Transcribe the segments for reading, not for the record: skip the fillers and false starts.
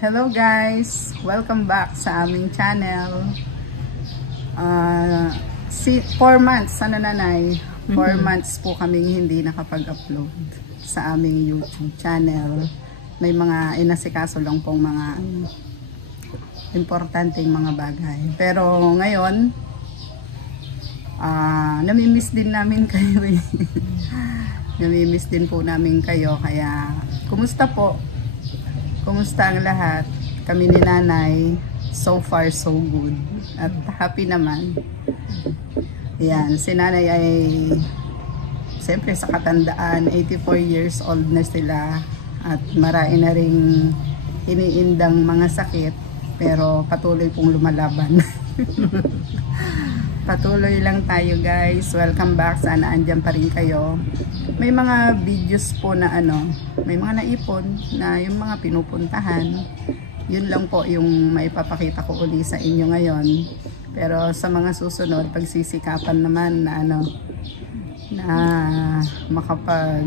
Hello guys! Welcome back sa aming channel. 4 months, ano nanay? 4 months po kaming hindi nakapag-upload sa aming YouTube channel. May mga inasikaso lang pong mga importanteng mga bagay. Pero ngayon, namimiss din namin kayo eh. Namimiss din po namin kayo. Kaya, kumusta po? Kumusta ang lahat? Kami ni nanay, so far so good. At happy naman. Yan, si nanay ay siyempre sa katandaan, 84 years old na sila. At marami na ring iniindang mga sakit. Pero patuloy pong lumalaban. Patuloy lang tayo guys. Welcome back. Sana andyan pa rin kayo. May mga videos po na may mga naipon na yung mga pinupuntahan. Yun lang po yung maipapakita ko uli sa inyo ngayon. Pero sa mga susunod, pagsisikapan naman na na makapag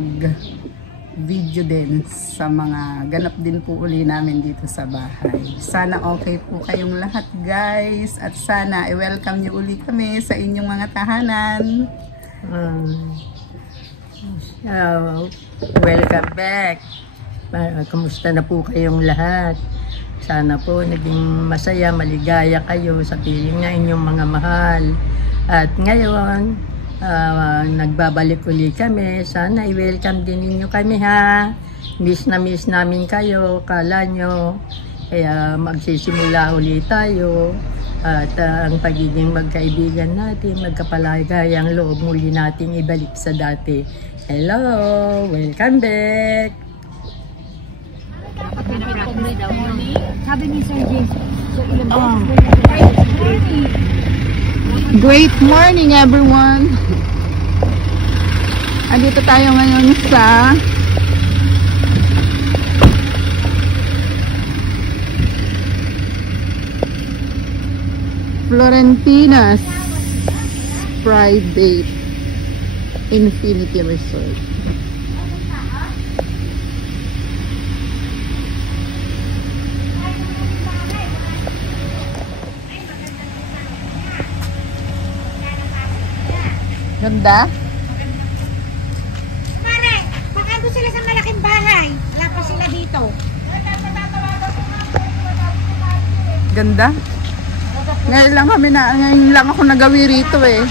video din sa mga ganap din po uli namin dito sa bahay. Sana okay po kayong lahat guys, at sana i-welcome nyo uli kami sa inyong mga tahanan. Welcome back. Kamusta na po kayong lahat? Sana po naging masaya, maligaya kayo sa piling na inyong mga mahal. At ngayon, nagbabalik uli kami. Sana i-welcome din ninyo kami ha. Miss na miss namin kayo, kala nyo. Kaya magsisimula uli tayo. At ang pagiging magkaibigan natin, magkapalagayang loob muli nating ibalik sa dati. Hello! Welcome back! Sabi ni Sir James, Great morning everyone! Andito tayo ngayon sa Florentina's Private Infinity Resort. Ganda? Mare, makando sila sa malaking bahay. Wala pa sila dito. Ganda? Ngayon lang ako nagawi rito eh.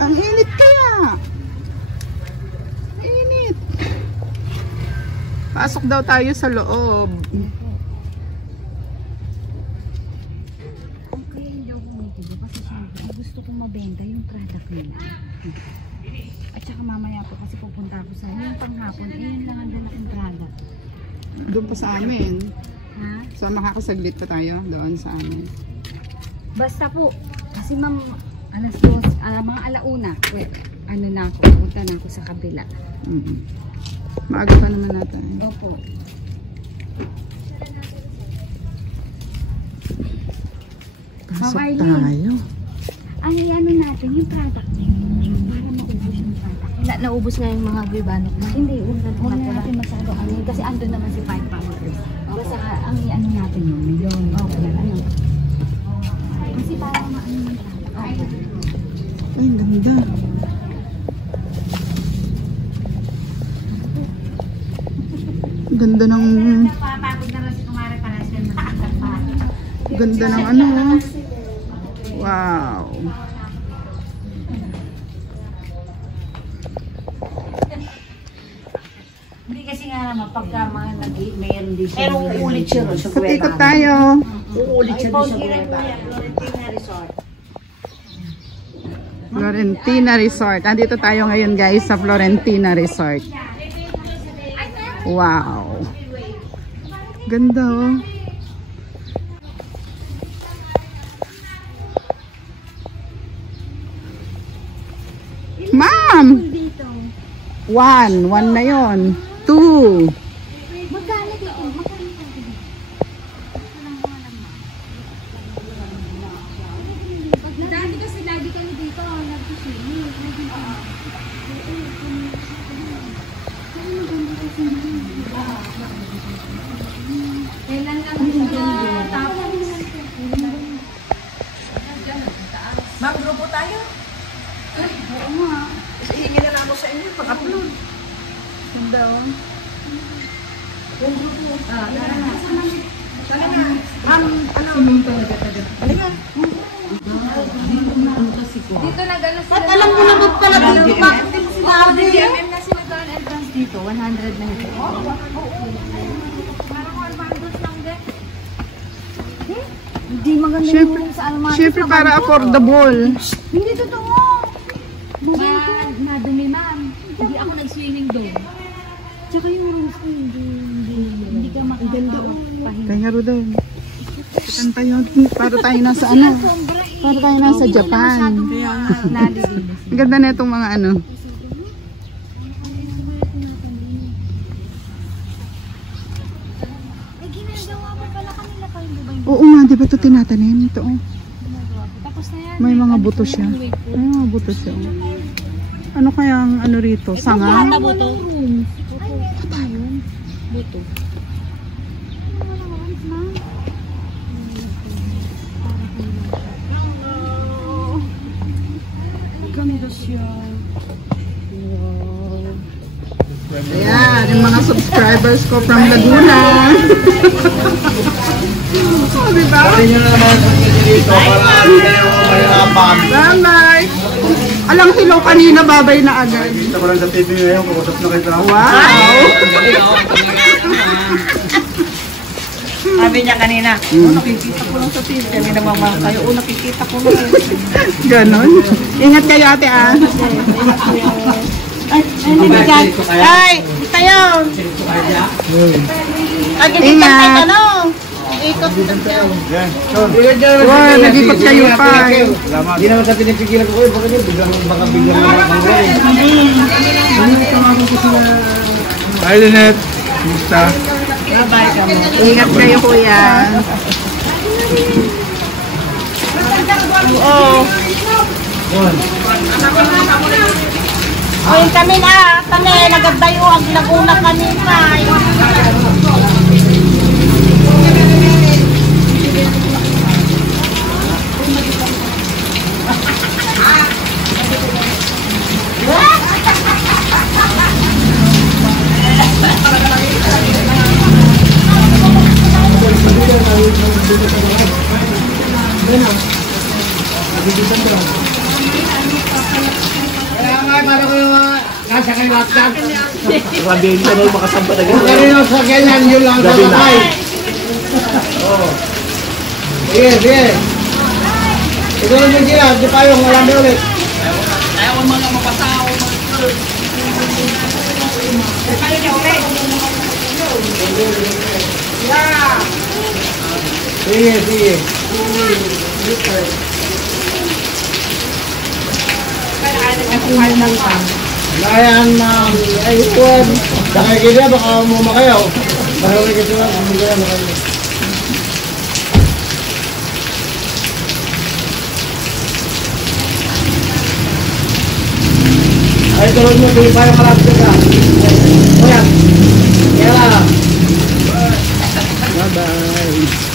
Ang init kaya. Init. Pasok daw tayo sa loob. Mabenta yung product nila. At saka mamaya po kasi pupunta ako sa yung panghapon, yun lang ang dalaking product. Doon pa sa amin. Ha? So makakasaglit pa tayo doon sa amin. Basta po, kasi ma'am, alas 2, mga alauna, na ako, punta na ako sa kabila. Maaga pa naman natin. Opo. Pasok tayo. Ay, natin yung product para maubos yung product. Naubos nga yung mga bibanok na. Hindi, huwag na natin masyado kasi andun naman si 5 powders. Basta ang natin yun. Okay, kasi para maano yung product. Ay, ganda. Ganda ng ganda ng wow. Hindi kasi nga naman pagka mga mayroon din siya. Pero uulit siya rin sa Guevara. Ikot tayo. Uulit siya rin sa Guevara. Florentina Resort. Florentina Resort. Andito tayo ngayon guys sa Florentina Resort. Wow. Ganda oh. Ma'am! 1 na yon. 2. Magkano dito? Kailan lang siya tapos? Ma'am, grupo tayo. Oo nga. Hihingi na lang ako sa inyo pag-upload. Ganda oh. Tara na. Halika. Dito na gano'n sila. Ba't alam mo na ba't pala dito? Bakit din sinabi? DMM na si McDonald entrance dito. 100 na ito. Parang Almandos lang din. Hindi maganda yung sa Almandos. Siyempre para affordable. Hindi totoo. Madumi ma'am. Hindi ako nag-swimming doon. Tsaka yung rooms ko, hindi ka makakapahinga. Kaya nga doon. Kanta yun. Para tayo nasa ano? Para tayo nasa Japan. Ang ganda na itong mga ano. Ginagawa mo pala kanila pa yung bubay. Oo nga, di ba ito tinatanim? Ito oh. Tapos na yan. May mga buto siya. May mga buto siya. Oh. Ano kaya ang ano rito? Sanga? Buto. Ay, meron ba yun? Buto. Ganda siya. Ayan, yung mga subscribers ko from Laguna. Oh, diba? Bye-bye! Alang hello kanina, babay na agad. Kita ko lang sa TV ngayon, kukusap na kita. Wow! Sabi niya kanina, nakikita ko lang sa TV. Kami naman mga kayo, nakikita ko lang. Ganon. Ingat kayo ate ah. Ay, ay, tayo. Ingat. Yan, Wow, nag-ikot kayo pa. salamat. Hindi naman sa pinipigilan ko, baka yun, baka biglang Hi, Lynette. Kumusta? Ingat kayo kuya. Oo. Oy, kami na, kami, nagadayo ang Laguna kanina. Sabihin ka na yung makasampa na gano'n. Kanino sa ganyan, yun lang sa sakay. Sige, sige. Ito lang yung sila, di pa yung marami ulit. Sige, sige. Layan na iPhone. Sakay kita, baka umuma kayo. Sakay kita, baka umuma kayo. Ay, tulog mo, tuloy pa yung marami ka. Ayan. Kaya lang. Bye-bye.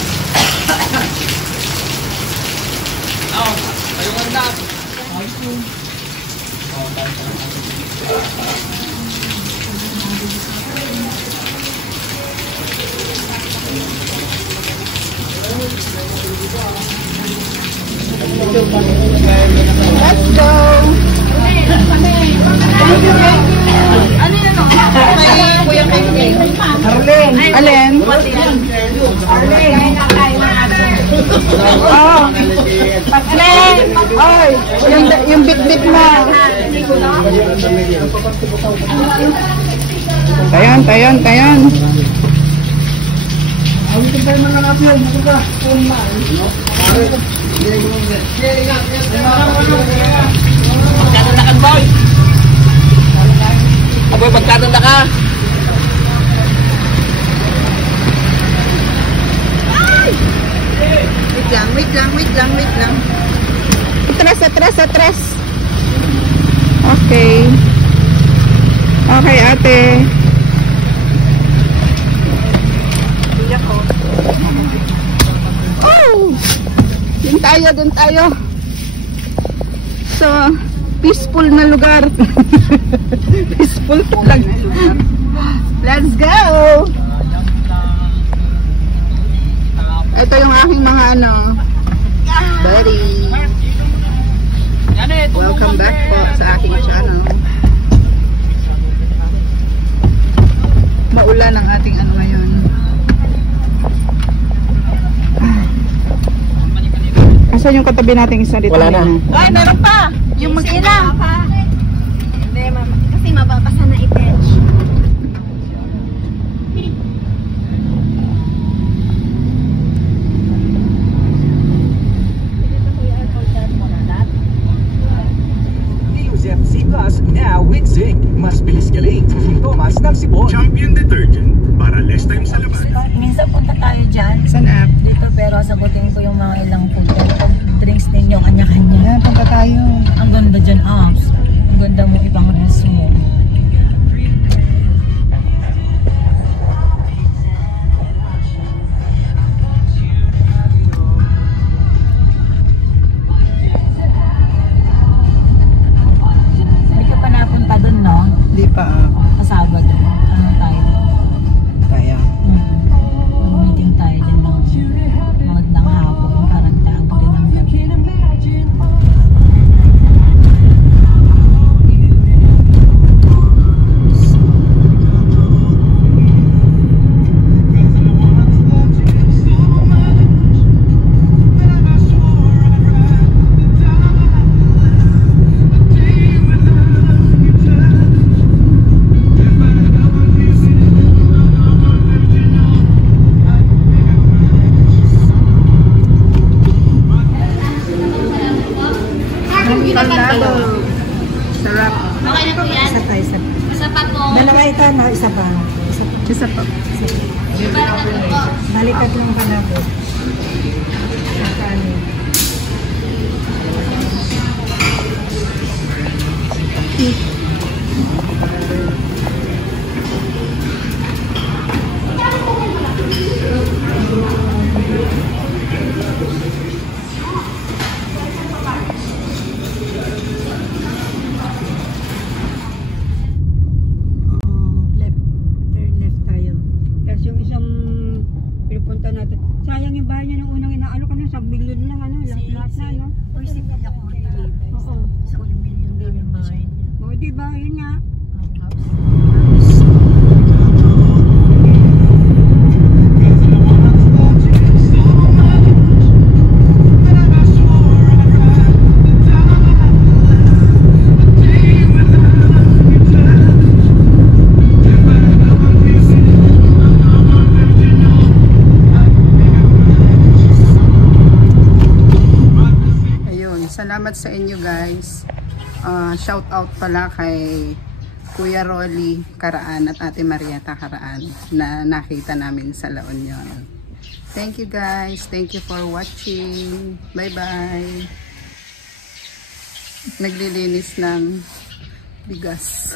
Let's go! Alin? Oh. Ay, yung bit-bit mo. Tayan, tayan, tayan. Magkano na ka, boy? Aboy, magkano na ka? Wait lang. Atras. Okay. Okay, ate. Oh! Dun tayo. So, peaceful na lugar. Peaceful lang. Let's go! Ito yung aking mga buddy. Welcome back po sa aking channel. Maulan ang ating ngayon. Asan yung katabi nating isa dito? Wala na. Ay, meron pa! Yung mag-ina. Hindi, kasi mababasa na i-touch. Now with Zinc, mas bilis galing sa sintomas ng sipon. Champion Detergent para less time sa labas. Minsan punta tayo dyan. Saan app? Dito pero sagutin ko yung mga ilang food. Drinks ninyo, kanya-kanya. Punta tayo. Ang ganda dyan, apps. Ang ganda mo ibang reels mo. Hindi ka pa napunta dun, no? Di pa. Kasabag. Ano tayo? Kaya. Mag-meeting tayo dyan ng magandang hapon. Parang taang din ng gabi. Sarap. Okay na po yan. Isa pa, isa pa. Isa pa po. Dalawa ito, no? Isa pa. Isa pa. Balikan po. Balikat lang pala po. Sa kanin. Left. Turn left tayo. Tapos yung isang pinupunta natin. Sayang yung bahay niya nung unang inaalo kami. Sa bilyon lang, lahat na, no? Uy, si Pila ko Oo. sa uling milyon din yung bahay niya. O, diba? Yun nga. Salamat sa inyo guys. Shout out pala kay Kuya Rolly Karaan at Ate Marieta Karaan na nakita namin sa La Union. Thank you guys. Thank you for watching. Bye bye. Naglilinis ng bigas.